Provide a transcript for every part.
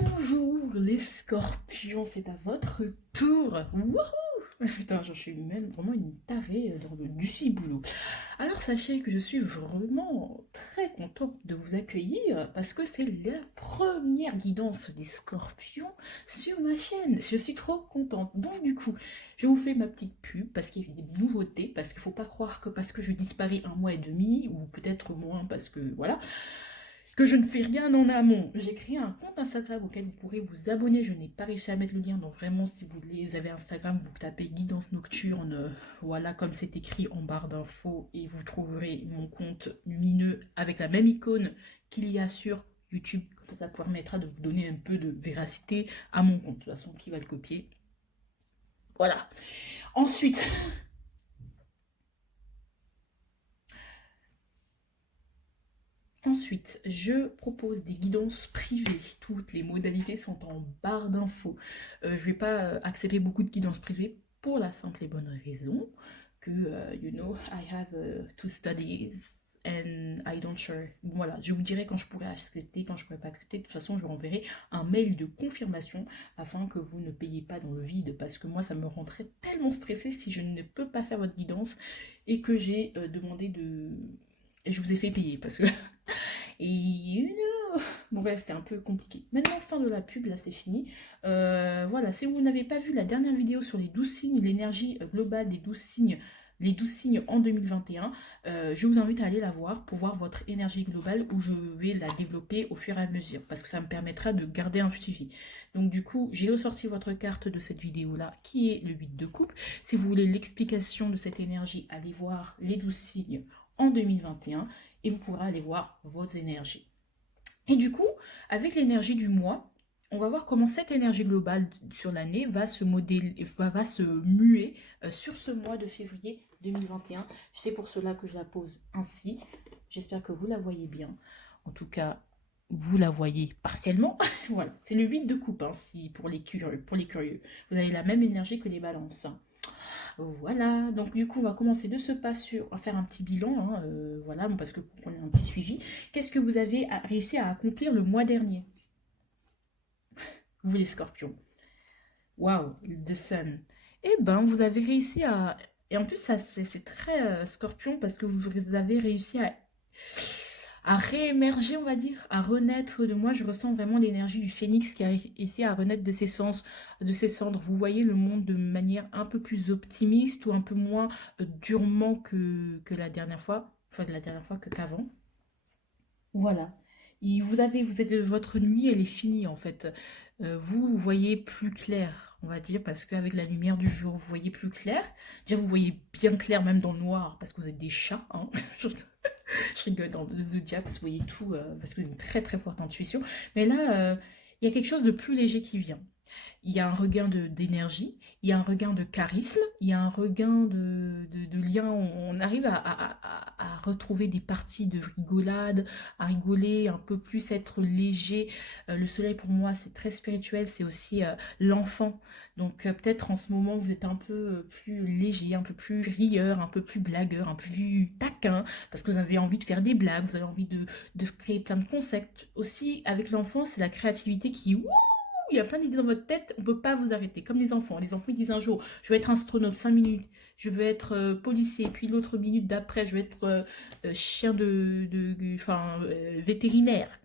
Bonjour les scorpions, c'est à votre tour. Wouhou! Putain, je suis même vraiment une tarée du ciboulot. Alors sachez que je suis vraiment très contente de vous accueillir parce que c'est la première guidance des scorpions sur ma chaîne. Je suis trop contente. Donc du coup, je vous fais ma petite pub parce qu'il y a des nouveautés, parce qu'il ne faut pas croire que parce que je disparais un mois et demi, ou peut-être moins parce que voilà, que je ne fais rien en amont. J'ai créé un compte Instagram auquel vous pourrez vous abonner. Je n'ai pas réussi à mettre le lien, donc vraiment, si vous avez Instagram, vous tapez Guidance Nocturne, voilà, comme c'est écrit en barre d'infos, et vous trouverez mon compte lumineux avec la même icône qu'il y a sur YouTube. Ça permettra de vous donner un peu de véracité à mon compte. De toute façon, qui va le copier? Voilà. Ensuite, Ensuite, je propose des guidances privées. Toutes les modalités sont en barre d'infos. Je ne vais pas accepter beaucoup de guidances privées pour la simple et bonne raison que, I have two studies and I don't sure. Bon, voilà, je vous dirai quand je pourrai accepter, quand je ne pourrai pas accepter. De toute façon, je renverrai un mail de confirmation afin que vous ne payiez pas dans le vide, parce que moi, ça me rendrait tellement stressée si je ne peux pas faire votre guidance et que j'ai demandé de... Et je vous ai fait payer parce que et bon bref, c'était un peu compliqué. Maintenant, fin de la pub, là c'est fini. Voilà, si vous n'avez pas vu la dernière vidéo sur les 12 signes, l'énergie globale des 12 signes, les 12 signes en 2021, je vous invite à aller la voir pour voir votre énergie globale, où je vais la développer au fur et à mesure, parce que ça me permettra de garder un suivi. Donc du coup, j'ai ressorti votre carte de cette vidéo-là, qui est le 8 de coupe. Si vous voulez l'explication de cette énergie, allez voir les 12 signes en 2021 et vous pourrez aller voir vos énergies. Et du coup, avec l'énergie du mois, on va voir comment cette énergie globale sur l'année va se modéler, va se muer sur ce mois de février 2021. C'est pour cela que je la pose ainsi. J'espère que vous la voyez bien. En tout cas, vous la voyez partiellement. Voilà, c'est le 8 de coupe, hein, pour les curieux. Vous avez la même énergie que les balances. Voilà, donc du coup on va commencer de ce pas sur à faire un petit bilan, hein, voilà, parce que pour qu'on ait un petit suivi. Qu'est-ce que vous avez réussi à accomplir le mois dernier, vous les scorpions? Waouh, the sun. Eh ben, vous avez réussi à... Et en plus, ça c'est très scorpion, parce que vous avez réussi à réémerger, on va dire, à renaître de moi. Je ressens vraiment l'énergie du phénix qui a réussi à renaître de ses cendres. Vous voyez le monde de manière un peu plus optimiste, ou un peu moins durement que la dernière fois, enfin de la dernière fois qu'avant. Voilà. Et votre nuit, elle est finie en fait. Vous voyez plus clair, on va dire, parce qu'avec la lumière du jour, vous voyez plus clair. Déjà, vous voyez bien clair même dans le noir, parce que vous êtes des chats, hein. Je rigole dans le zodiaque, parce que vous voyez tout, parce que vous avez une très très forte intuition. Mais là, il y a quelque chose de plus léger qui vient. Il y a un regain d'énergie, il y a un regain de charisme, il y a un regain de lien. On arrive à retrouver des parties de rigolade, à rigoler un peu plus, être léger. Le soleil pour moi c'est très spirituel, c'est aussi l'enfant. Donc peut-être en ce moment vous êtes un peu plus léger, un peu plus rieur, un peu plus blagueur, un peu plus taquin, parce que vous avez envie de faire des blagues, vous avez envie de créer plein de concepts. Aussi avec l'enfant, c'est la créativité qui il y a plein d'idées dans votre tête, on ne peut pas vous arrêter. Comme les enfants. Les enfants, ils disent un jour, je vais être astronaute, 5 minutes, je vais être policier, puis l'autre minute d'après, je vais être chien enfin, vétérinaire.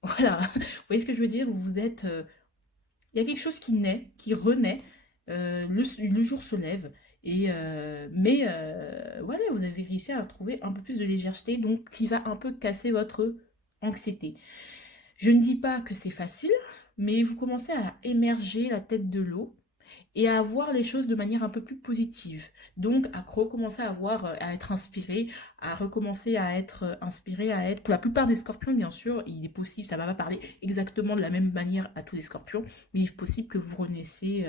Voilà. Vous voyez ce que je veux dire? Vous êtes... Il y a quelque chose qui naît, qui renaît, le jour se lève, voilà, vous avez réussi à trouver un peu plus de légèreté, donc qui va un peu casser votre anxiété. Je ne dis pas que c'est facile, mais vous commencez à émerger la tête de l'eau et à voir les choses de manière un peu plus positive. Donc à recommencer à voir, à être inspiré, à recommencer à être inspiré, à être... Pour la plupart des scorpions, bien sûr, il est possible, ça va pas parler exactement de la même manière à tous les scorpions, mais il est possible que vous renaissiez...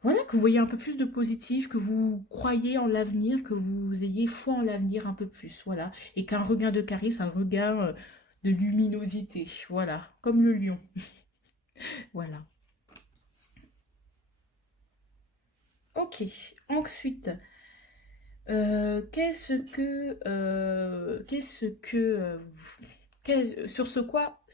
voilà, que vous voyez un peu plus de positif, que vous croyez en l'avenir, que vous ayez foi en l'avenir un peu plus, voilà. Et qu'un regain de charisme, un regain de luminosité, voilà, comme le lion, voilà. Ok, ensuite, qu'est-ce que, sur ce quoi,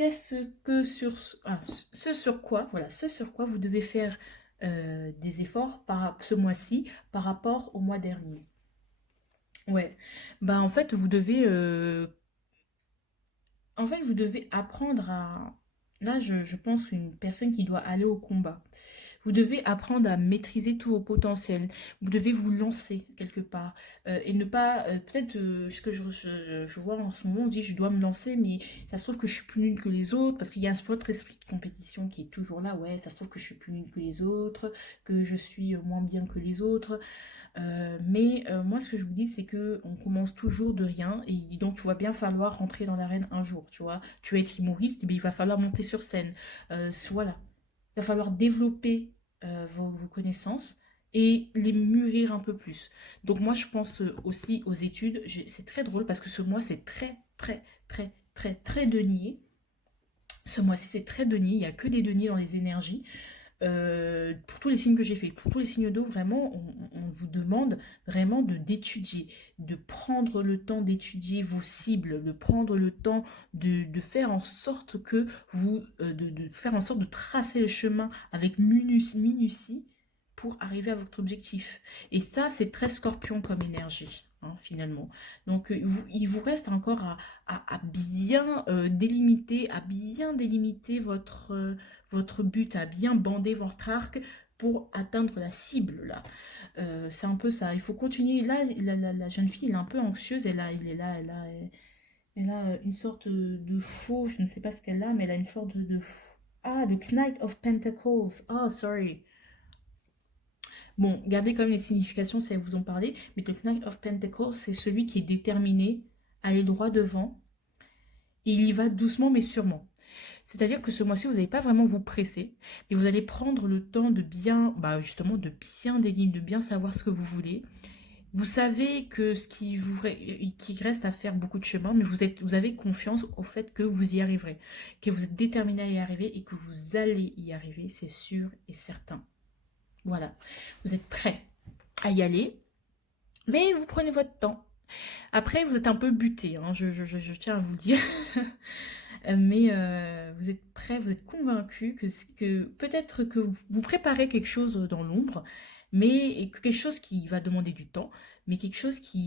qu'est-ce que ce sur quoi, voilà, ce sur quoi vous devez faire des efforts ce mois-ci par rapport au mois dernier. Ouais, bah en fait, vous devez apprendre à... Là, je pense une personne qui doit aller au combat. Vous devez apprendre à maîtriser tous vos potentiels. Vous devez vous lancer quelque part. Et ne pas... peut-être ce que je vois en ce moment, on dit je dois me lancer, mais ça se trouve que je suis plus nulle que les autres, parce qu'il y a votre esprit de compétition qui est toujours là. Ouais, ça se trouve que je suis plus nulle que les autres, que je suis moins bien que les autres. Mais moi, ce que je vous dis, c'est que on commence toujours de rien et donc il va bien falloir rentrer dans l'arène un jour, tu vois. Tu vas être humoriste, mais il va falloir monter sur scène. Voilà. Il va falloir développer vos connaissances et les mûrir un peu plus. Donc moi, je pense aussi aux études. C'est très drôle parce que ce mois, c'est très, très, très, très, très denier. Ce mois-ci, c'est très denier. Il n'y a que des deniers dans les énergies. Pour tous les signes que j'ai fait, pour tous les signes d'eau, vraiment, on vous demande vraiment d'étudier, de prendre le temps d'étudier vos cibles, de prendre le temps de faire en sorte que de faire en sorte de tracer le chemin avec minutie pour arriver à votre objectif. Et ça, c'est très scorpion comme énergie. Hein, finalement. Donc, il vous reste encore à bien délimiter, votre but, à bien bander votre arc pour atteindre la cible là. C'est un peu ça. Il faut continuer. Là, la jeune fille, elle est un peu anxieuse. Elle a une sorte de faux. Je ne sais pas ce qu'elle a, mais elle a une sorte ah, le Knight of Pentacles. Oh, sorry. Bon, gardez quand même les significations si elles vous ont parlé. Mais le Knight of Pentacles, c'est celui qui est déterminé à aller droit devant. Et il y va doucement mais sûrement. C'est-à-dire que ce mois-ci, vous n'allez pas vraiment vous presser, mais vous allez prendre le temps de bien, bah justement, de bien délivrer, de bien savoir ce que vous voulez. Vous savez que qui reste à faire beaucoup de chemin, mais vous avez confiance au fait que vous y arriverez, que vous êtes déterminé à y arriver et que vous allez y arriver, c'est sûr et certain. Voilà, vous êtes prêt à y aller, mais vous prenez votre temps. Après, vous êtes un peu buté, hein, je tiens à vous le dire. Mais vous êtes prêt, vous êtes convaincu que peut-être que vous préparez quelque chose dans l'ombre, mais quelque chose qui va demander du temps, mais quelque chose que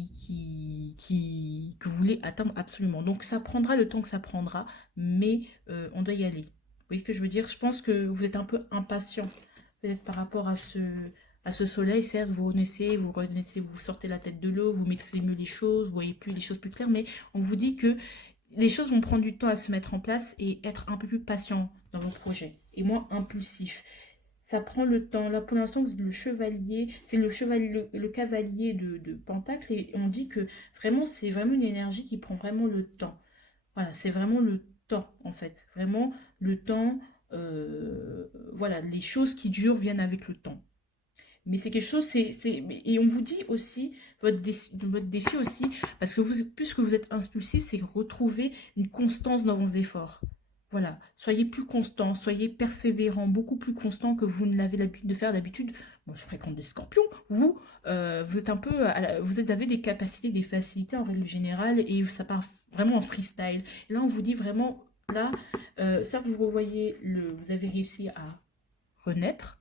vous voulez atteindre absolument. Donc ça prendra le temps que ça prendra, mais on doit y aller. Vous voyez ce que je veux dire? Je pense que vous êtes un peu impatient, peut-être par rapport à ce soleil. Certes, vous sortez la tête de l'eau, vous maîtrisez mieux les choses, vous voyez plus les choses plus claires, mais on vous dit que les choses vont prendre du temps à se mettre en place et être un peu plus patient dans vos projets et moins impulsif. Ça prend le temps. Là, pour l'instant, le chevalier, c'est le cavalier de Pentacle et on dit que vraiment, c'est vraiment une énergie qui prend vraiment le temps. Voilà, c'est vraiment le temps, en fait. Vraiment, le temps, voilà, les choses qui durent viennent avec le temps. Mais c'est quelque chose, et on vous dit aussi, votre défi aussi, parce que puisque vous êtes impulsif, c'est retrouver une constance dans vos efforts. Voilà, soyez plus constant, soyez persévérant, beaucoup plus constant que vous ne l'avez l'habitude de faire d'habitude. Moi, je fréquente des scorpions. Vous êtes un peu, avez des capacités, des facilités en règle générale, et ça part vraiment en freestyle. Et là, on vous dit vraiment, là, certes, vous avez réussi à renaître,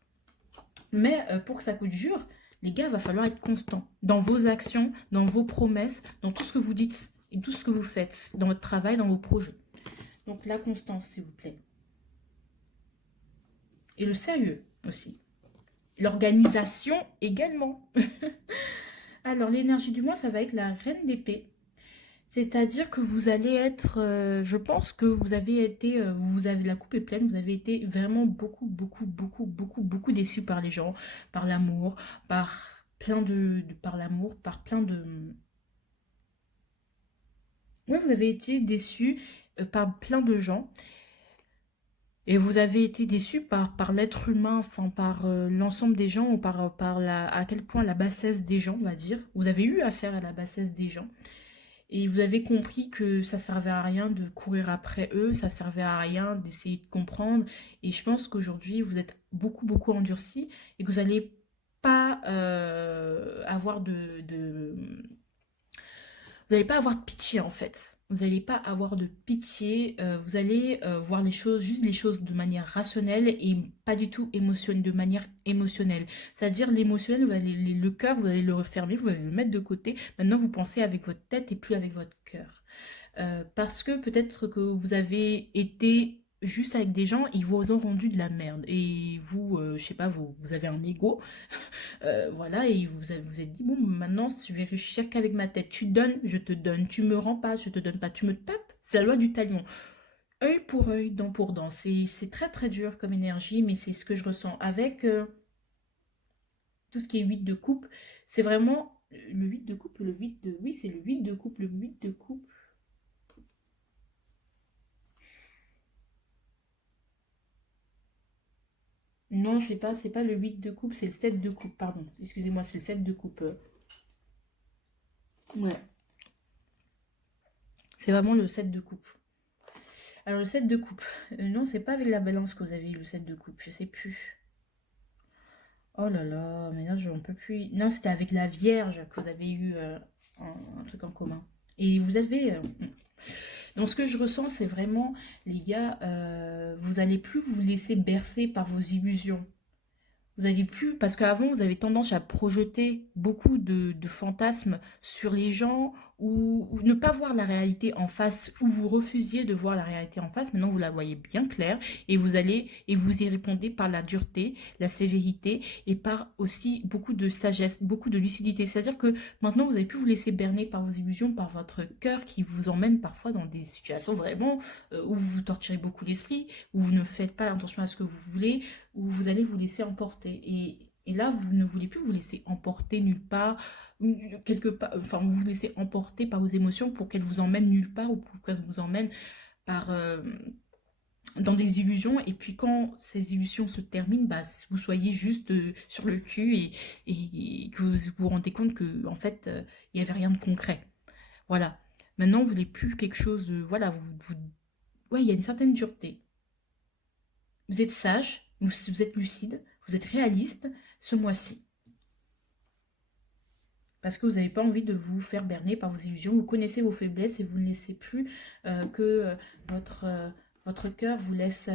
mais pour que ça coûte dur, les gars, il va falloir être constant dans vos actions, dans vos promesses, dans tout ce que vous dites et tout ce que vous faites, dans votre travail, dans vos projets. Donc la constance, s'il vous plaît. Et le sérieux aussi. L'organisation également. Alors l'énergie du mois, ça va être la reine d'épée. C'est-à-dire que vous allez être, je pense que vous avez été, vous avez la coupe est pleine, vous avez été vraiment beaucoup, beaucoup, beaucoup, beaucoup, beaucoup déçu par les gens, par l'amour, par l'amour, par plein de... Ouais, vous avez été déçu par plein de gens. Et vous avez été déçu par l'être humain, enfin par l'ensemble des gens, ou à quel point la bassesse des gens, on va dire. Vous avez eu affaire à la bassesse des gens. Et vous avez compris que ça servait à rien de courir après eux, ça servait à rien d'essayer de comprendre. Et je pense qu'aujourd'hui, vous êtes beaucoup, beaucoup endurci et que vous n'allez pas avoir vous n'allez pas avoir de pitié en fait. Vous n'allez pas avoir de pitié, vous allez voir les choses, juste les choses de manière rationnelle et pas du tout émotionnelle, de manière émotionnelle. C'est-à-dire l'émotionnel, le cœur, vous allez le refermer, vous allez le mettre de côté. Maintenant, vous pensez avec votre tête et plus avec votre cœur. Parce que peut-être que vous avez été juste avec des gens, ils vous ont rendu de la merde. Et vous, je sais pas, vous avez un ego, voilà, et vous êtes dit, bon, maintenant, je vais réfléchir qu'avec ma tête. Tu donnes, je te donne. Tu me rends pas, je te donne pas. Tu me tapes, c'est la loi du talion. Œil pour œil, dent pour dent. C'est très très dur comme énergie, mais c'est ce que je ressens. Avec tout ce qui est 8 de coupe, c'est vraiment le 8 de coupe, le 8 de... Oui, c'est le 8 de coupe, le 8 de coupe. Non, c'est pas le 8 de coupe, c'est le 7 de coupe, pardon. Excusez-moi, c'est le 7 de coupe. Ouais, c'est vraiment le 7 de coupe. Alors, le 7 de coupe. Non, c'est pas avec la balance que vous avez eu le 7 de coupe, je sais plus. Oh là là, mais là, je n'en peux plus. Non, c'était avec la Vierge que vous avez eu un truc en commun. Et vous avez... Donc, ce que je ressens, c'est vraiment, les gars, vous allez plus vous laisser bercer par vos illusions. Vous n'allez plus, parce qu'avant, vous avez tendance à projeter beaucoup de fantasmes sur les gens ou ne pas voir la réalité en face, ou vous refusiez de voir la réalité en face. Maintenant, vous la voyez bien claire et vous allez, et vous y répondez par la dureté, la sévérité et par aussi beaucoup de sagesse, beaucoup de lucidité. C'est-à-dire que maintenant, vous n'allez plus vous laisser berner par vos illusions, par votre cœur qui vous emmène parfois dans des situations vraiment où vous vous torturez beaucoup l'esprit, où vous ne faites pas attention à ce que vous voulez, où vous allez vous laisser emporter. Et là, vous ne voulez plus vous laisser emporter nulle part, quelque part, enfin, vous vous laissez emporter par vos émotions pour qu'elles vous emmènent nulle part ou pour qu'elles vous emmènent par, dans des illusions. Et puis quand ces illusions se terminent, bah, vous soyez juste sur le cul et que vous vous rendez compte que en fait, il n'y avait rien de concret. Voilà. Maintenant, vous n'avez plus quelque chose de... Voilà, ouais, il y a une certaine dureté. Vous êtes sage, vous êtes lucide, vous êtes réaliste ce mois-ci. Parce que vous n'avez pas envie de vous faire berner par vos illusions. Vous connaissez vos faiblesses et vous ne laissez plus que votre, votre cœur vous laisse...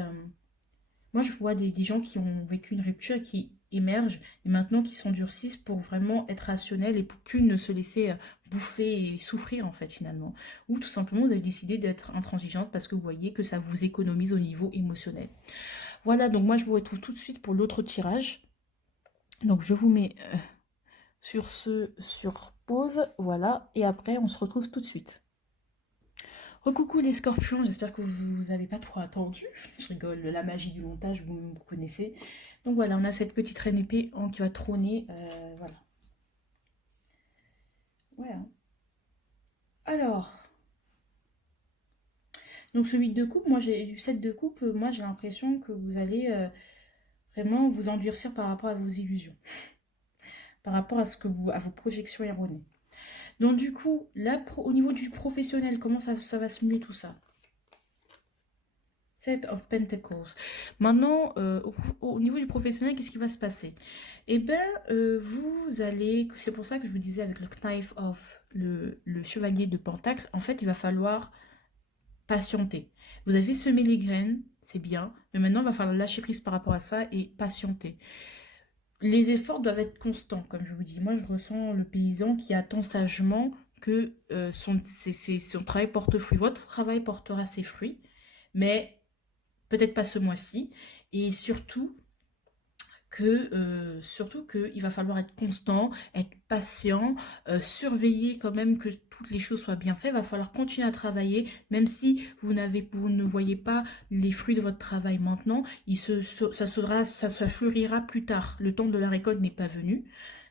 Moi, je vois des gens qui ont vécu une rupture, qui émergent et maintenant qui s'endurcissent pour vraiment être rationnels et pour plus ne se laisser bouffer et souffrir en fait finalement. Ou tout simplement vous avez décidé d'être intransigeante parce que vous voyez que ça vous économise au niveau émotionnel. Voilà, donc moi je vous retrouve tout de suite pour l'autre tirage. Donc je vous mets sur ce sur pause, voilà, et après on se retrouve tout de suite. Recoucou les scorpions, j'espère que vous n'avez pas trop attendu. Je rigole, la magie du montage, vous connaissez. Donc voilà, on a cette petite reine épée qui va trôner, voilà. Ouais. Hein. Alors, donc ce 8 de coupe, moi j'ai eu 7 de coupe, moi j'ai l'impression que vous allez vraiment vous endurcir par rapport à vos illusions, par rapport à ce que vous, à vos projections erronées. Donc du coup, là, au niveau du professionnel, comment ça va se muer tout ça? Set of Pentacles. Maintenant, au niveau du professionnel, qu'est-ce qui va se passer? Eh bien, vous allez... C'est pour ça que je vous disais avec le Knife of le chevalier de Pentacle, en fait, il va falloir patienter. Vous avez semé les graines, c'est bien, mais maintenant, il va falloir lâcher prise par rapport à ça et patienter. Les efforts doivent être constants, comme je vous dis. Moi, je ressens le paysan qui attend sagement que son travail porte fruit. Votre travail portera ses fruits, mais peut-être pas ce mois-ci. Et surtout que il va falloir être constant, être patient, surveiller quand même que toutes les choses soient bien faites. Il va falloir continuer à travailler, même si vous ne voyez pas les fruits de votre travail maintenant. Ça fleurira plus tard. Le temps de la récolte n'est pas venu.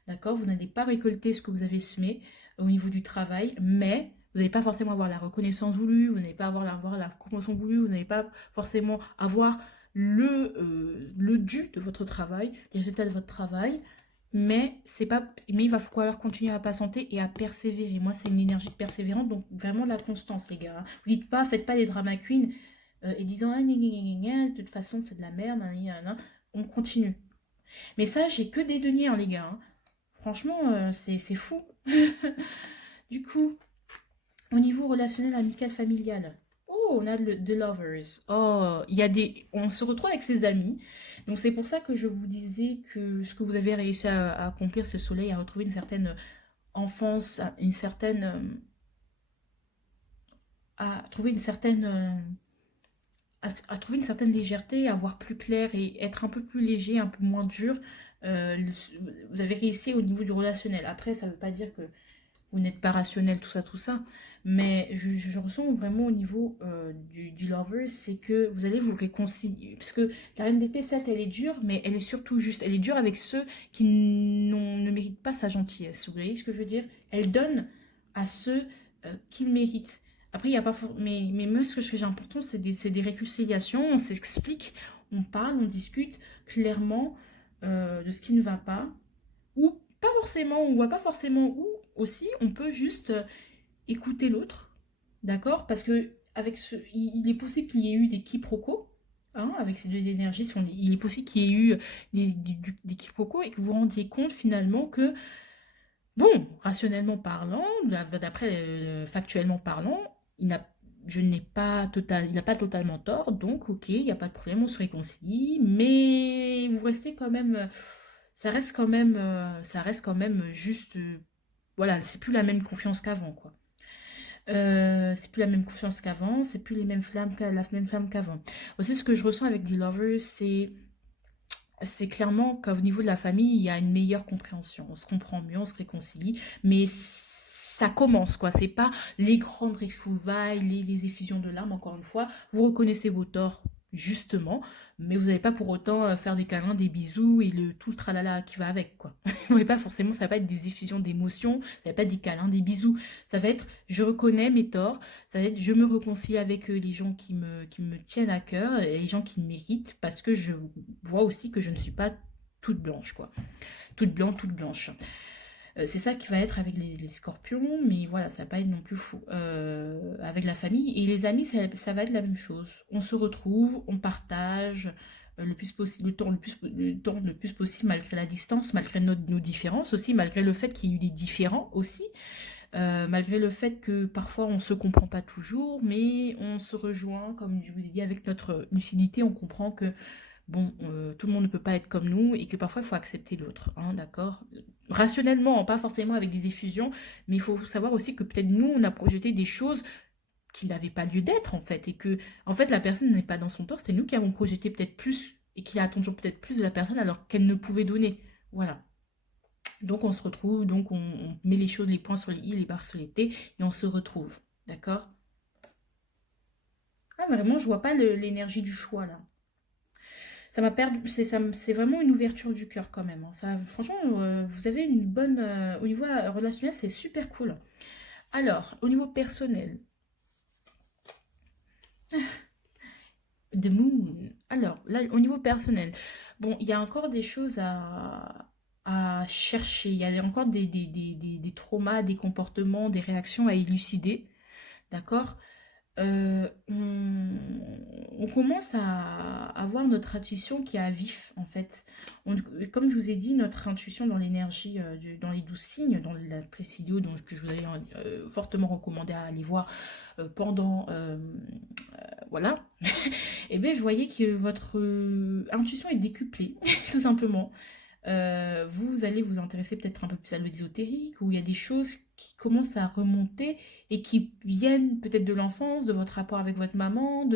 D'accord? Vous n'allez pas récolter ce que vous avez semé au niveau du travail, mais vous n'allez pas forcément avoir la reconnaissance voulue, vous n'allez pas avoir la promotion voulue, vous n'allez pas forcément avoir le dû de votre travail, des résultats de votre travail, mais il va falloir continuer à patienter et à persévérer. Moi, c'est une énergie de persévérance, donc vraiment la constance, les gars. Vous dites pas, faites pas les drama queens et disant ah, gna, gna, gna, gna, de toute façon c'est de la merde, on continue. Mais ça, j'ai que des deniers, hein, les gars. Hein. Franchement, c'est fou. Du coup, Au niveau relationnel, amical, familial. Oh, on a The Lovers. Oh, il y a des... On se retrouve avec ses amis. Donc c'est pour ça que je vous disais que ce que vous avez réussi à accomplir, c'est le soleil, à retrouver une certaine enfance, une certaine... à trouver une certaine... à trouver une certaine légèreté, à voir plus clair et être un peu plus léger, un peu moins dur. Vous avez réussi au niveau du relationnel. Après, ça ne veut pas dire que vous n'êtes pas rationnel, tout ça. Mais je ressens vraiment au niveau du lover, c'est que vous allez vous réconcilier. Parce que la reine d'épée, certes, elle est dure, mais elle est surtout juste. Elle est dure avec ceux qui ne méritent pas sa gentillesse. Vous voyez ce que je veux dire? Elle donne à ceux qui le méritent. Après, il n'y a pas... Mais moi, ce que j'ai important, c'est des réconciliations. On s'explique, on parle, on discute clairement de ce qui ne va pas. Ou pas forcément, ou pas forcément, ou aussi, on peut juste écouter l'autre, d'accord? Parce que avec il est possible qu'il y ait eu des quiproquos, hein, avec ces deux énergies, il est possible qu'il y ait eu des quiproquos et que vous vous rendiez compte finalement que, bon, rationnellement parlant, d'après factuellement parlant, il n'a il n'a pas totalement tort, donc ok, il n'y a pas de problème, on se réconcilie, mais vous restez quand même, ça reste quand même juste, voilà, c'est plus la même confiance qu'avant, quoi. C'est plus la même confiance qu'avant, c'est plus les mêmes flammes, la même flamme qu'avant. Aussi, ce que je ressens avec The Lovers, c'est clairement qu'au niveau de la famille, il y a une meilleure compréhension. On se comprend mieux, on se réconcilie, mais ça commence, quoi. C'est pas les grandes retrouvailles, les effusions de larmes, encore une fois. Vous reconnaissez vos torts, justement, mais vous n'allez pas pour autant faire des câlins, des bisous et tout le tralala qui va avec, quoi. Vous voyez pas forcément, ça va pas être des effusions d'émotions, ça va pas être des câlins, des bisous. Ça va être, je reconnais mes torts, ça va être, je me réconcilie avec les gens qui me tiennent à cœur et les gens qui me méritent parce que je vois aussi que je ne suis pas toute blanche, quoi. Toute blanche, toute blanche. C'est ça qui va être avec les scorpions, mais voilà, ça va pas être non plus fou. Avec la famille et les amis, ça va être la même chose. On se retrouve, on partage le plus possible, le temps le plus possible, malgré la distance, malgré nos différences aussi, malgré le fait qu'il y ait eu des différends aussi, malgré le fait que parfois on se comprend pas toujours, mais on se rejoint, comme je vous ai dit, avec notre lucidité, on comprend que bon, tout le monde ne peut pas être comme nous et que parfois il faut accepter l'autre, hein, d'accord? Rationnellement, pas forcément avec des effusions, mais il faut savoir aussi que peut-être nous, on a projeté des choses qui n'avaient pas lieu d'être en fait et que en fait la personne n'est pas dans son tort, c'est nous qui avons projeté peut-être plus et qui attendons peut-être plus de la personne alors qu'elle ne pouvait donner. Voilà. Donc on se retrouve, donc on met les choses, les points sur les i, les barres sur les t et on se retrouve, d'accord? Ah, vraiment, je vois pas l'énergie du choix là. Ça m'a perdu, c'est vraiment une ouverture du cœur quand même, hein. Ça, franchement, vous avez une bonne... au niveau relationnel, c'est super cool. Alors, au niveau personnel, The Moon. Alors, là, au niveau personnel, bon, il y a encore des choses à chercher. Il y a encore des traumas, des comportements, des réactions à élucider. D'accord? On commence à avoir notre intuition qui est à vif, en fait. Comme je vous ai dit, notre intuition dans l'énergie, dans les 12 signes, dans la précision donc, que je vous avais fortement recommandé à aller voir pendant... voilà. Et bien, je voyais que votre intuition est décuplée, tout simplement. Vous allez vous intéresser peut-être un peu plus à l'ésotérique, où il y a des choses qui commencent à remonter et qui viennent peut-être de l'enfance, de votre rapport avec votre maman,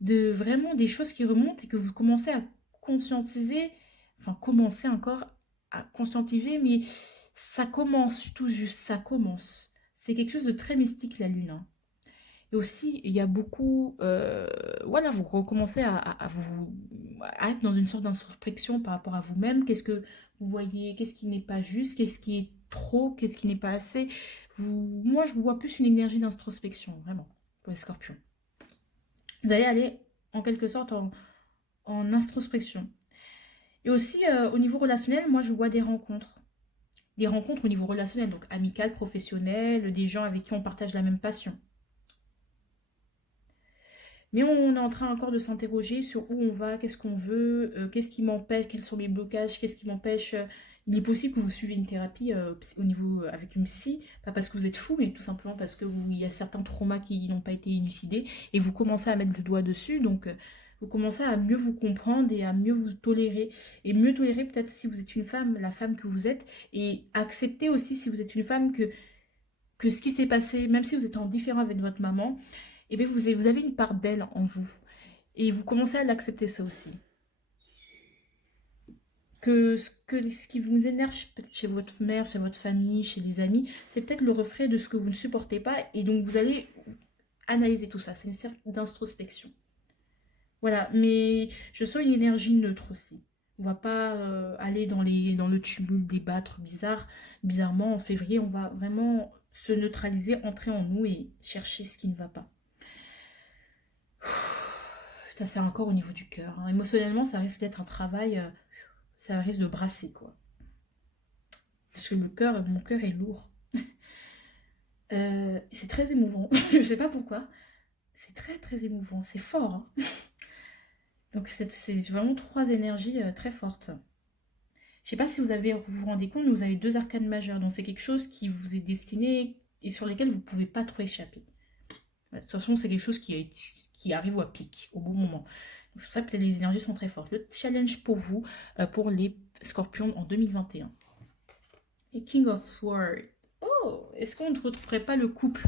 de vraiment des choses qui remontent et que vous commencez à conscientiser, enfin commencer encore à conscientiser, mais ça commence tout juste, ça commence. C'est quelque chose de très mystique, la lune, hein. Et aussi, il y a beaucoup, voilà, vous recommencez à être dans une sorte d'introspection par rapport à vous-même. Qu'est-ce que vous voyez, qu'est-ce qui n'est pas juste, qu'est-ce qui est trop, qu'est-ce qui n'est pas assez. Moi, je vois plus une énergie d'introspection, vraiment, pour les scorpions. Vous allez aller, en quelque sorte, en introspection. Et aussi, au niveau relationnel, moi, je vois des rencontres. Des rencontres au niveau relationnel, donc amicales, professionnelles, des gens avec qui on partage la même passion. Mais on est en train encore de s'interroger sur où on va, qu'est-ce qu'on veut, qu'est-ce qui m'empêche, quels sont mes blocages, qu'est-ce qui m'empêche. Il est possible que vous suivez une thérapie au niveau avec une psy, pas parce que vous êtes fou, mais tout simplement parce que il y a certains traumas qui n'ont pas été élucidés et vous commencez à mettre le doigt dessus. Donc, vous commencez à mieux vous comprendre et à mieux vous tolérer. Et mieux tolérer peut-être si vous êtes une femme, la femme que vous êtes. Et accepter aussi si vous êtes une femme que ce qui s'est passé, même si vous êtes en différent avec votre maman, eh bien vous avez une part d'elle en vous. Et vous commencez à l'accepter ça aussi. Ce qui vous énerve peut-être chez votre mère, chez votre famille, chez les amis, c'est peut-être le reflet de ce que vous ne supportez pas. Et donc vous allez analyser tout ça. C'est une sorte d'introspection. Voilà, mais je sens une énergie neutre aussi. On va pas aller dans le tumulte, débattre bizarrement. En février, on va vraiment se neutraliser, entrer en nous et chercher ce qui ne va pas. Ça, c'est encore au niveau du cœur, hein. Émotionnellement, ça risque d'être un travail, ça risque de brasser, quoi. Parce que mon cœur est lourd. C'est très émouvant. Je sais pas pourquoi. C'est très, très émouvant. C'est fort, hein. Donc, c'est vraiment trois énergies très fortes. Je sais pas si vous vous rendez compte, mais vous avez deux arcanes majeures. Donc, c'est quelque chose qui vous est destiné et sur lesquels vous ne pouvez pas trop échapper. De toute façon, c'est quelque chose qui arrive à pic, au bon moment. C'est pour ça que peut-être les énergies sont très fortes. Le challenge pour vous, pour les scorpions en 2021. Et King of Swords. Oh, est-ce qu'on ne retrouverait pas le couple?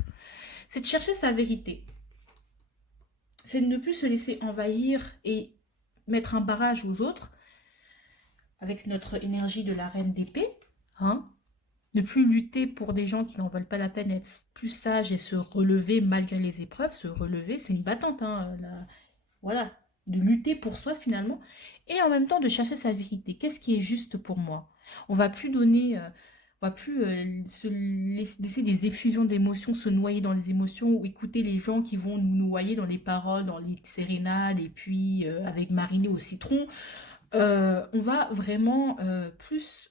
C'est de chercher sa vérité. C'est de ne plus se laisser envahir et mettre un barrage aux autres avec notre énergie de la reine d'épée. Hein? Ne plus lutter pour des gens qui n'en valent pas la peine, être plus sage et se relever malgré les épreuves. Se relever, c'est une battante. Hein, voilà, de lutter pour soi finalement. Et en même temps de chercher sa vérité. Qu'est-ce qui est juste pour moi? On va plus donner... on va plus se laisser des effusions d'émotions, se noyer dans les émotions ou écouter les gens qui vont nous noyer dans les paroles, dans les sérénades et puis avec mariné au citron. On va vraiment plus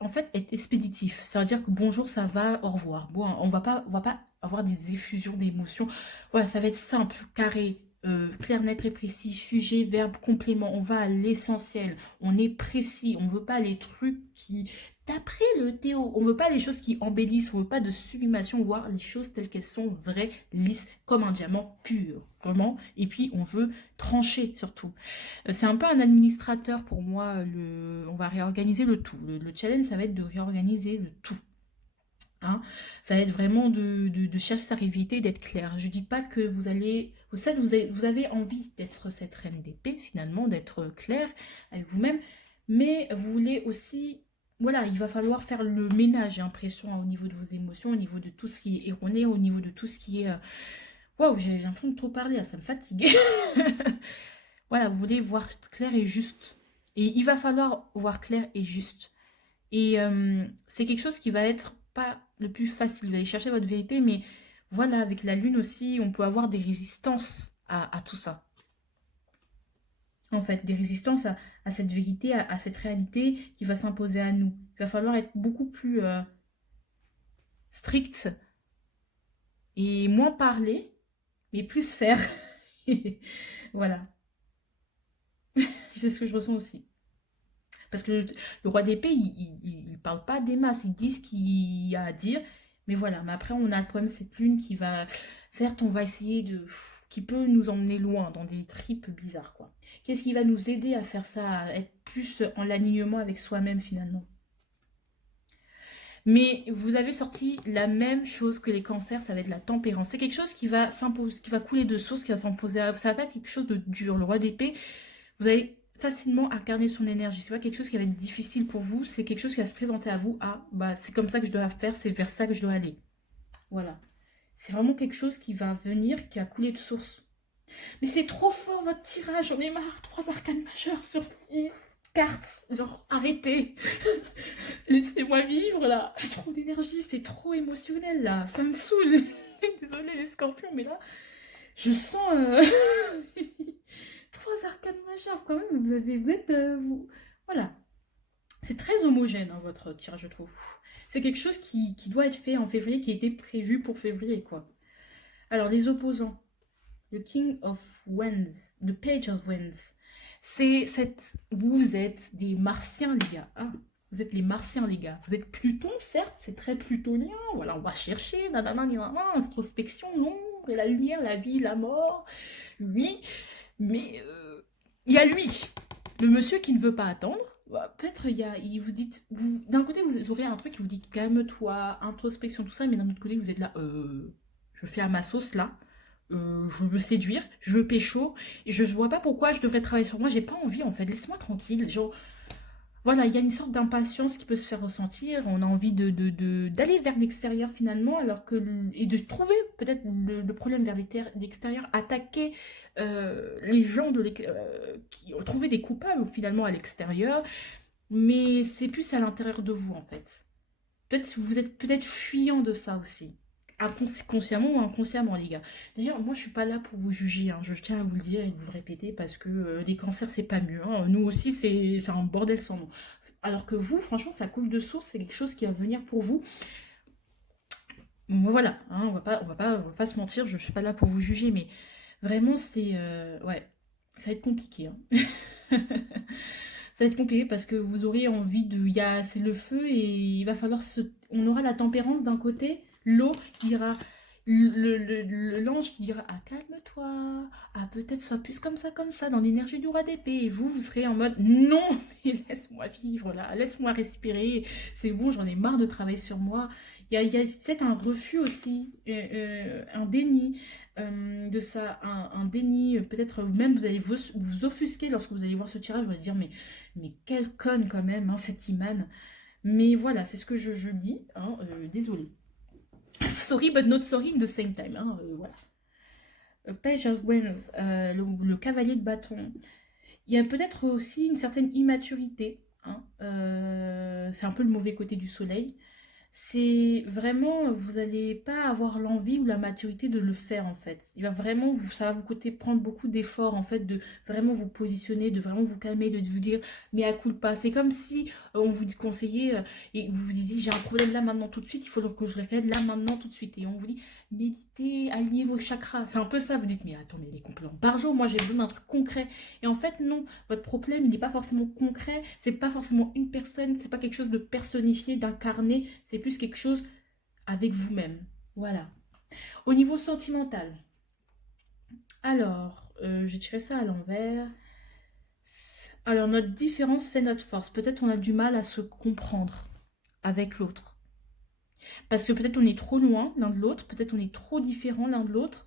en fait être expéditif. Ça veut dire que bonjour, ça va, au revoir. Bon, on va pas avoir des effusions d'émotions. Voilà, ça va être simple, carré, clair, net et précis, sujet, verbe, complément. On va à l'essentiel. On est précis. On veut pas les trucs qui... D'après le Théo, on veut pas les choses qui embellissent, on veut pas de sublimation, voir les choses telles qu'elles sont, vraies, lisses, comme un diamant pur, vraiment. Et puis on veut trancher surtout. C'est un peu un administrateur pour moi. On va réorganiser le tout. Le challenge, ça va être de réorganiser le tout. Hein, ça va être vraiment de chercher sa vérité, d'être clair. Je dis pas que vous allez... Vous avez envie d'être cette reine d'épée, finalement, d'être clair avec vous-même. Mais vous voulez aussi... Voilà, il va falloir faire le ménage, j'ai l'impression, hein, au niveau de vos émotions, au niveau de tout ce qui est erroné, au niveau de tout ce qui est... Waouh, j'ai l'impression de trop parler, là, ça me fatigue. Voilà, vous voulez voir clair et juste. Et il va falloir voir clair et juste. Et c'est quelque chose qui va être pas le plus facile. Vous allez chercher votre vérité, mais voilà, avec la lune aussi, on peut avoir des résistances à tout ça. En fait, des résistances à cette vérité, à cette réalité qui va s'imposer à nous. Il va falloir être beaucoup plus strict et moins parler, mais plus faire. Voilà, c'est ce que je ressens aussi. Parce que le roi d'épée, il parle pas des masses, il dit ce qu'il y a à dire. Mais voilà, mais après, on a le problème, cette lune qui va... Certes, on va essayer de... qui peut nous emmener loin, dans des tripes bizarres, quoi. Qu'est-ce qui va nous aider à faire ça, à être plus en alignement avec soi-même, finalement? Mais vous avez sorti la même chose que les cancers, ça va être la tempérance. C'est quelque chose qui va s'imposer, qui va couler de source, qui va s'imposer à vous. Ça va pas être quelque chose de dur. Le roi d'épée, vous allez facilement incarner son énergie. C'est pas quelque chose qui va être difficile pour vous, c'est quelque chose qui va se présenter à vous. Ah, bah c'est comme ça que je dois faire, c'est vers ça que je dois aller. Voilà. C'est vraiment quelque chose qui va venir, qui va couler de source. Mais c'est trop fort votre tirage, j'en ai marre. 3 arcanes majeures sur 6 cartes. Genre, arrêtez. Laissez-moi vivre là. J'ai trop d'énergie, c'est trop émotionnel là. Ça me saoule. Désolée les scorpions, mais là, je sens... 3 arcanes majeures quand même, vous êtes... Voilà. C'est très homogène hein, votre tirage, je trouve. C'est quelque chose qui doit être fait en février, qui était prévu pour février, quoi. Alors, les opposants. Le King of Wands, le Page of Wands. C'est cette... Vous êtes des martiens, les gars. Ah, Vous êtes les martiens, les gars. Vous êtes Pluton, certes, c'est très plutonien. Voilà, on va chercher, nanana, nanana, introspection, l'ombre et la lumière, la vie, la mort. Oui, mais il y a lui, le monsieur qui ne veut pas attendre. Bah, peut-être il vous dit, d'un côté vous aurez un truc qui vous dit calme-toi, introspection, tout ça, mais d'un autre côté vous êtes là, je fais à ma sauce là, je veux me séduire, je veux pécho, et je vois pas pourquoi je devrais travailler sur moi, j'ai pas envie en fait, laisse-moi tranquille, genre, voilà, il y a une sorte d'impatience qui peut se faire ressentir. On a envie d'aller vers l'extérieur finalement, alors que et de trouver peut-être le problème vers l'extérieur, attaquer les gens qui ont trouvé des coupables finalement à l'extérieur, mais c'est plus à l'intérieur de vous en fait. Peut-être vous êtes peut-être fuyant de ça aussi. Consciemment ou inconsciemment, les gars. D'ailleurs, moi, je suis pas là pour vous juger, hein. Je tiens à vous le dire et de vous le répéter parce que les cancers, c'est pas mieux, hein. Nous aussi, c'est un bordel sans nom. Alors que vous, franchement, ça coule de source, c'est quelque chose qui va venir pour vous. Bon, voilà, hein, on va pas se mentir, je suis pas là pour vous juger, mais vraiment, ouais, ça va être compliqué, hein. Ça va être compliqué parce que vous aurez envie de... C'est le feu et il va falloir On aura la tempérance d'un côté, l'eau qui dira... L'ange qui dira ah calme-toi, ah peut-être sois plus comme ça, dans l'énergie du roi d'épée. Et vous serez en mode non, mais laisse-moi vivre là, laisse-moi respirer, c'est bon, j'en ai marre de travailler sur moi. Il y a peut-être un refus aussi, un déni de ça, un déni, peut-être même vous allez vous offusquer lorsque vous allez voir ce tirage, vous allez dire mais quelle conne quand même, hein, cette Iman. Mais voilà, c'est ce que je dis, hein, désolé. Sorry but not sorry in the same time, hein, voilà. Page of Wands, le cavalier de bâton. Il y a peut-être aussi une certaine immaturité, hein, c'est un peu le mauvais côté du soleil. C'est vraiment, vous n'allez pas avoir l'envie ou la maturité de le faire en fait. Il va vraiment, ça va vous coûter prendre beaucoup d'efforts en fait, de vraiment vous positionner, de vraiment vous calmer, de vous dire mais à culpa. C'est comme si on vous conseillait et vous vous disiez j'ai un problème là maintenant tout de suite, il faut que je le règle là maintenant tout de suite. Et on vous dit méditez, alignez vos chakras. C'est un peu ça, vous dites mais attends mais les compléments par jour, moi j'ai besoin d'un truc concret. Et en fait non, votre problème il n'est pas forcément concret, c'est pas forcément une personne, c'est pas quelque chose de personnifié, d'incarné, c'est plus quelque chose avec vous-même. Voilà. Au niveau sentimental, alors, j'ai tiré ça à l'envers. Alors, notre différence fait notre force. Peut-être on a du mal à se comprendre avec l'autre. Parce que peut-être on est trop loin l'un de l'autre, peut-être on est trop différent l'un de l'autre.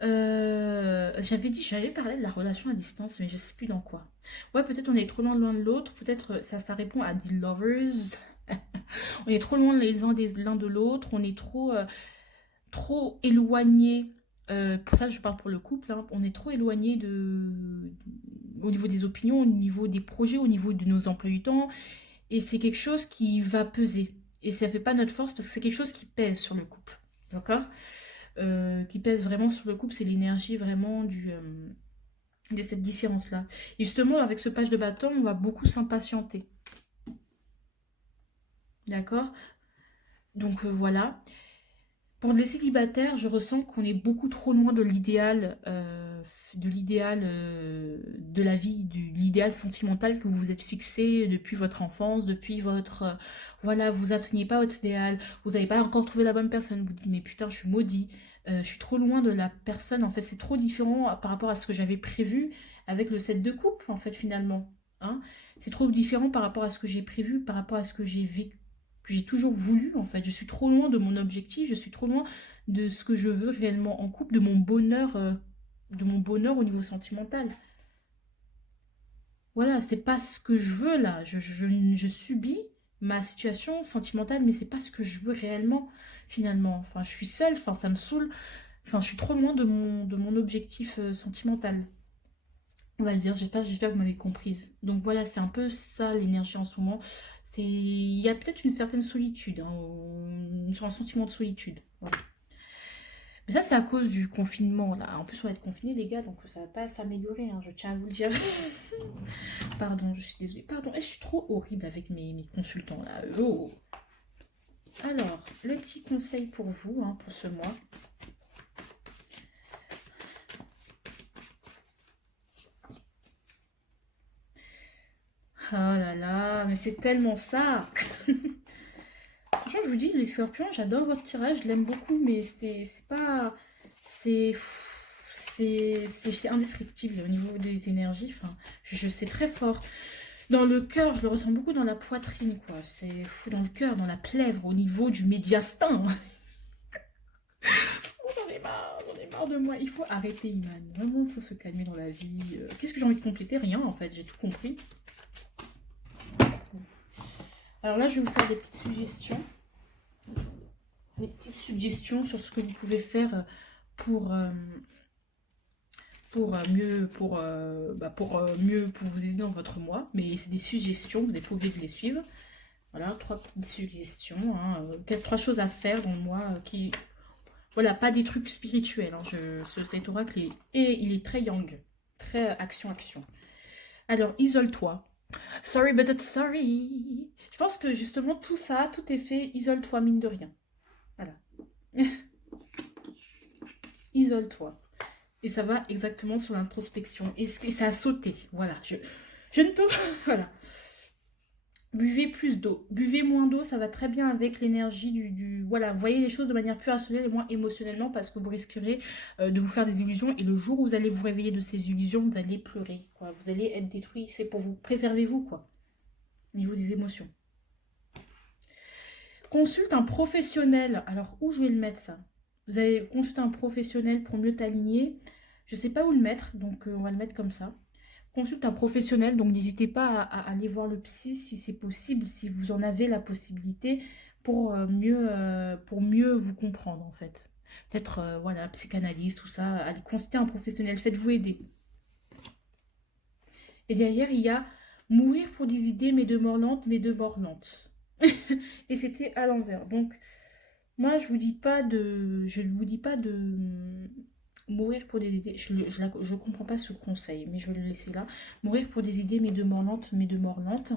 J'avais parlé de la relation à distance, mais je sais plus dans quoi. Ouais, peut-être on est trop loin l'un de l'autre, peut-être ça répond à des lovers. On est trop loin l'un de l'autre, on est trop éloigné. Pour ça, je parle pour le couple, hein. On est trop éloigné au niveau des opinions, au niveau des projets, au niveau de nos emplois du temps. Et c'est quelque chose qui va peser. Et ça ne fait pas notre force parce que c'est quelque chose qui pèse sur le couple. D'accord, qui pèse vraiment sur le couple, c'est l'énergie vraiment de cette différence-là. Et justement, avec ce page de bâton, on va beaucoup s'impatienter. D'accord, donc voilà. Pour les célibataires, je ressens qu'on est beaucoup trop loin de l'idéal de la vie, de l'idéal sentimental que vous vous êtes fixé depuis votre enfance, depuis votre... voilà, vous atteignez pas votre idéal, vous n'avez pas encore trouvé la bonne personne, vous dites mais putain, je suis maudit, je suis trop loin de la personne, en fait, c'est trop différent par rapport à ce que j'avais prévu avec le set de couple, en fait, finalement. Hein, c'est trop différent par rapport à ce que j'ai prévu, par rapport à ce que j'ai vécu, que j'ai toujours voulu en fait. Je suis trop loin de mon objectif, je suis trop loin de ce que je veux réellement en couple, de mon bonheur au niveau sentimental. Voilà, c'est pas ce que je veux là. Je subis ma situation sentimentale, mais c'est pas ce que je veux réellement finalement. Enfin, je suis seule, enfin, ça me saoule. Enfin, je suis trop loin de mon objectif sentimental. On va le dire, j'espère que vous m'avez comprise. Donc voilà, c'est un peu ça l'énergie en ce moment. Il y a peut-être une certaine solitude, hein, un sentiment de solitude. Voilà. Mais ça, c'est à cause du confinement, là. En plus, on va être confinés, les gars, donc ça va pas s'améliorer, hein, je tiens à vous le dire. Pardon, je suis désolée. Pardon, je suis trop horrible avec mes consultants, là. Oh. Alors, le petit conseil pour vous, hein, pour ce mois. Oh là là, mais c'est tellement ça. Franchement, je vous dis, les scorpions, j'adore votre tirage, je l'aime beaucoup, mais c'est pas... C'est... C'est indescriptible au niveau des énergies. Enfin, c'est très fort. Dans le cœur, je le ressens beaucoup dans la poitrine, quoi. C'est fou dans le cœur, dans la plèvre, au niveau du médiastin. Oh, j'en ai marre de moi. Il faut arrêter, Iman. Vraiment, il faut se calmer dans la vie. Qu'est-ce que j'ai envie de compléter? Rien, en fait, j'ai tout compris. Alors là, je vais vous faire des petites suggestions. Des petites suggestions sur ce que vous pouvez faire pour... mieux pour vous aider dans votre mois. Mais c'est des suggestions, vous n'êtes pas obligé de les suivre. Voilà, 3 petites suggestions. Hein, 3 choses à faire dans le mois qui... Voilà, pas des trucs spirituels. Hein, cet oracle, il est très yang. Très action-action. Alors, isole-toi. Sorry, but not sorry. Je pense que justement, tout ça, tout est fait. Isole-toi, mine de rien. Voilà. Isole-toi. Et ça va exactement sur l'introspection. Et ça a sauté. Voilà. Je ne peux... Voilà. Buvez plus d'eau. Buvez moins d'eau, ça va très bien avec l'énergie du... Voilà, voyez les choses de manière plus rationnelle et moins émotionnellement parce que vous risquerez de vous faire des illusions. Et le jour où vous allez vous réveiller de ces illusions, vous allez pleurer, quoi. Vous allez être détruit. C'est pour vous. Préservez-vous, quoi. Au niveau des émotions. Consulte un professionnel. Alors, où je vais le mettre, ça? Vous allez consulter un professionnel pour mieux t'aligner. Je ne sais pas où le mettre, donc on va le mettre comme ça. Consulte un professionnel, donc n'hésitez pas à aller voir le psy si c'est possible, si vous en avez la possibilité, pour mieux vous comprendre en fait. Peut-être, voilà, psychanalyste, tout ça, allez consulter un professionnel, faites-vous aider. Et derrière, il y a mourir pour des idées, mais de mort lente, mais de mort lente. Et c'était à l'envers. Donc, moi, je ne vous dis pas de mourir pour des idées. Je comprends pas ce conseil, mais je vais le laisser là. Mourir pour des idées, mais de mort lente, mais de mort lente.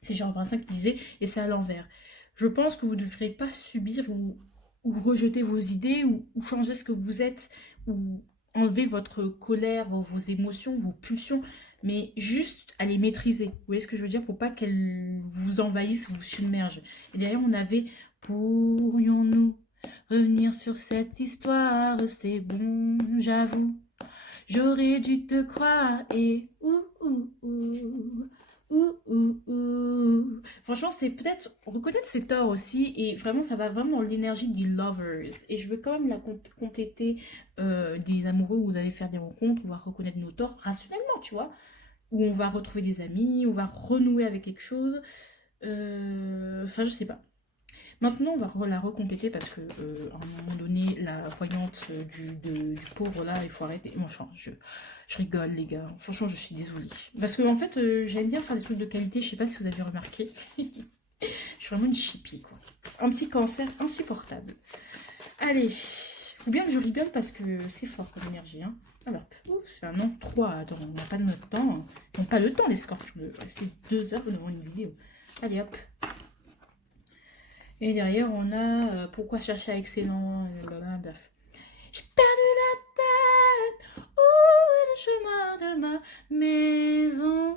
C'est Jean 25 qui disait, et c'est à l'envers. Je pense que vous ne devrez pas subir ou rejeter vos idées, ou changer ce que vous êtes, ou enlever votre colère, vos émotions, vos pulsions, mais juste à les maîtriser. Vous voyez ce que je veux dire? Pour pas qu'elles vous envahissent, vous submergent. Et derrière, on avait, pourrions-nous revenir sur cette histoire? C'est bon, j'avoue. J'aurais dû te croire et Franchement, c'est peut-être reconnaître ses torts aussi et vraiment, ça va vraiment dans l'énergie des lovers. Et je veux quand même la compléter des amoureux où vous allez faire des rencontres, on va reconnaître nos torts rationnellement, tu vois, où on va retrouver des amis, on va renouer avec quelque chose. Enfin, je sais pas. Maintenant, on va la recompléter parce que à un moment donné, la voyante du pauvre là, il faut arrêter. Enfin, je rigole, les gars. Franchement, je suis désolée. Parce que en fait, j'aime bien faire des trucs de qualité. Je sais pas si vous avez remarqué. Je suis vraiment une chippie, quoi. Un petit cancer insupportable. Allez. Faut bien que je rigole parce que c'est fort comme énergie. Hein. Alors, c'est un an 3. Attends, on n'a pas de notre temps. Ils n'ont pas le temps, les scorpions, de rester 2 heures devant une vidéo. Allez, hop. Et derrière, on a pourquoi chercher à excellent, bref. J'ai perdu la tête, où est le chemin de ma maison?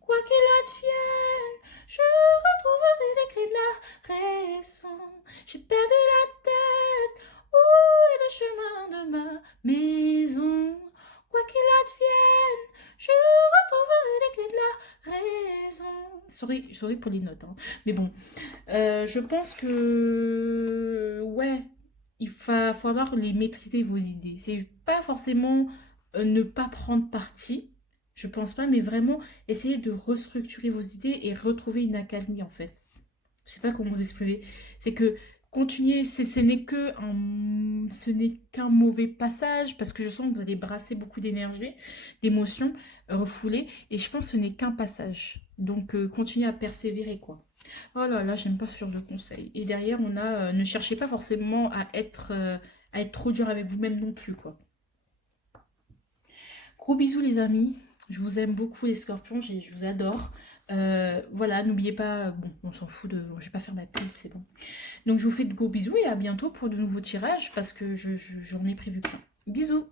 Quoi qu'il advienne, je retrouverai les clés de la raison. J'ai perdu la tête, où est le chemin de ma maison? Quoi qu'il advienne, je retrouverai les clés de la raison. Sorry pour les notes, hein. Mais bon, je pense que, ouais, il va falloir les maîtriser vos idées. C'est pas forcément ne pas prendre parti, je pense pas, mais vraiment essayer de restructurer vos idées et retrouver une accalmie en fait. Je sais pas comment vous exprimer. C'est que continuer, ce n'est qu'un mauvais passage parce que je sens que vous allez brasser beaucoup d'énergie, d'émotions, refoulées, et je pense que ce n'est qu'un passage. Donc continuez à persévérer quoi. Oh là là, j'aime pas ce genre de conseils. Et derrière, on a ne cherchez pas forcément à être trop dur avec vous-même non plus quoi. Gros bisous les amis. Je vous aime beaucoup les scorpions, je vous adore. Voilà, n'oubliez pas, bon, on s'en fout de... Je vais pas faire ma pub, c'est bon. Donc je vous fais de gros bisous et à bientôt pour de nouveaux tirages parce que j'en ai prévu plein. Bisous!